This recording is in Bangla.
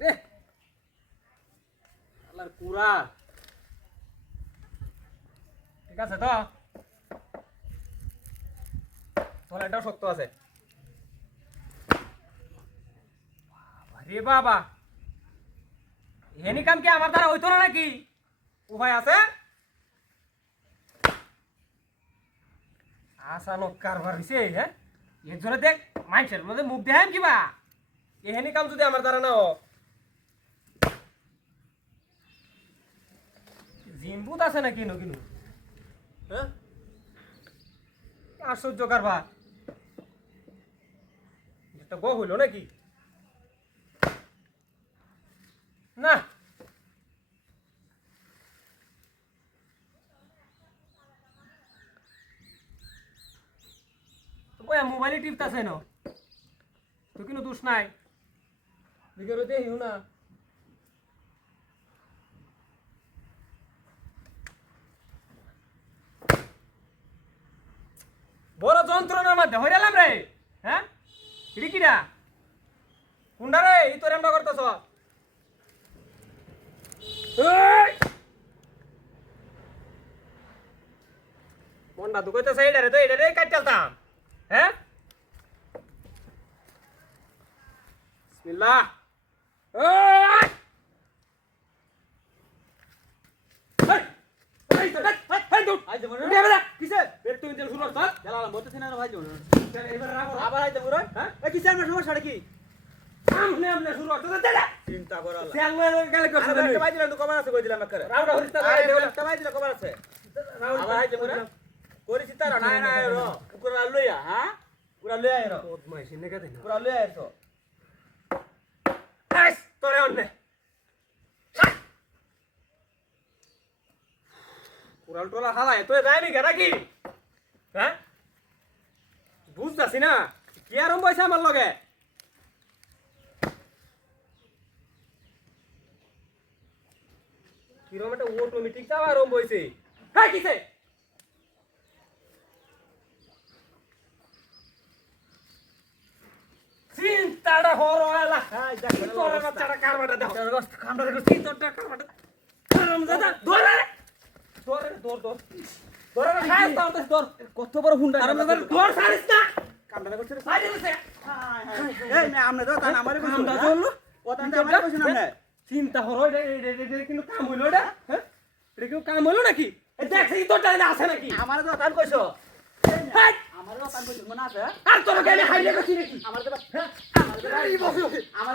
রে আল্লাহর কুড়া ঠিক আছে তো তাহলে এটাও শক্ত আছে রে বাবা কাম কি আমার দ্বারা হইতো না নাকি উপায় আছে আসানো কারবার হইছে হ্যাঁ এর জন্য দেখ, মানুষের মধ্যে মুখ দেখাম কিবা। এহেনি কাম যদি আমার দ্বারা না জিম্বুত আছে নো কিনু? হ্যাঁ? আশ্চর্য কারবার। এটা গো হইল নাকি না ওই মোবাইলে টিপতাছে ন? তো কিন্তু দোষ নাই। দিকে রইতে হিউ না। বড় যন্ত্রণার মধ্যে হইরালাম রে। হ্যাঁ? ইডি কিরা কুন্ডা রে ই তোর এমন করতেছ। মনটা দুকইতেছে এইটা রে তো এইটা রে কাট চালতাম। হ্যাঁ? বিসমিল্লাহ। আমার চিন্তা করা কবার আছে কই দিলাম একটা না না লইয়া হ্যাঁ? পুরা লইয়া রো। বদমাইশি নেকা দেন। পুরা লইয়া তো আইস তোরে অন্নে কুড়াল টোলা হালা এত যায়নি কেনা কি হ্যাঁ? বুঝতাছি না কি আরম্ভ হয়েছে আমার লগে? কিরম একটা অটোমেটিক যাওয়া আরম্ভ হয়েছে হ্যাঁ কিসে? চিন্তাটা হরওয়ালা তোরা বাচ্চাটা কারবারটা দেখো। কামড়া দেখো চিন্তাটা কারবারটা কারম দাদা ধরে ধরে ধর ধর ধরে খাই তোর ধর কত বড় হুন্ডা কারম দাদা ধর ছাড়িস না। কামড়া করছে সাইডে বসে। এই মে আমনে তো তান আমারে কইছো কামড়া চলল ও তান আমারে কইছো না চিন্তা এটা এটা কিন্তু কাম হইল এটা? হ্যাঁ? এটা কাম হইল নাকি? দেখ সেই তোরটা আছে নাকি? আমারে তো তান কইছো হ্যাঁ আমারে তো তান কইছো মনে আছে আর তোর কেন হাইলে করছিস নাকি? আমারে হ্যাঁ? আমার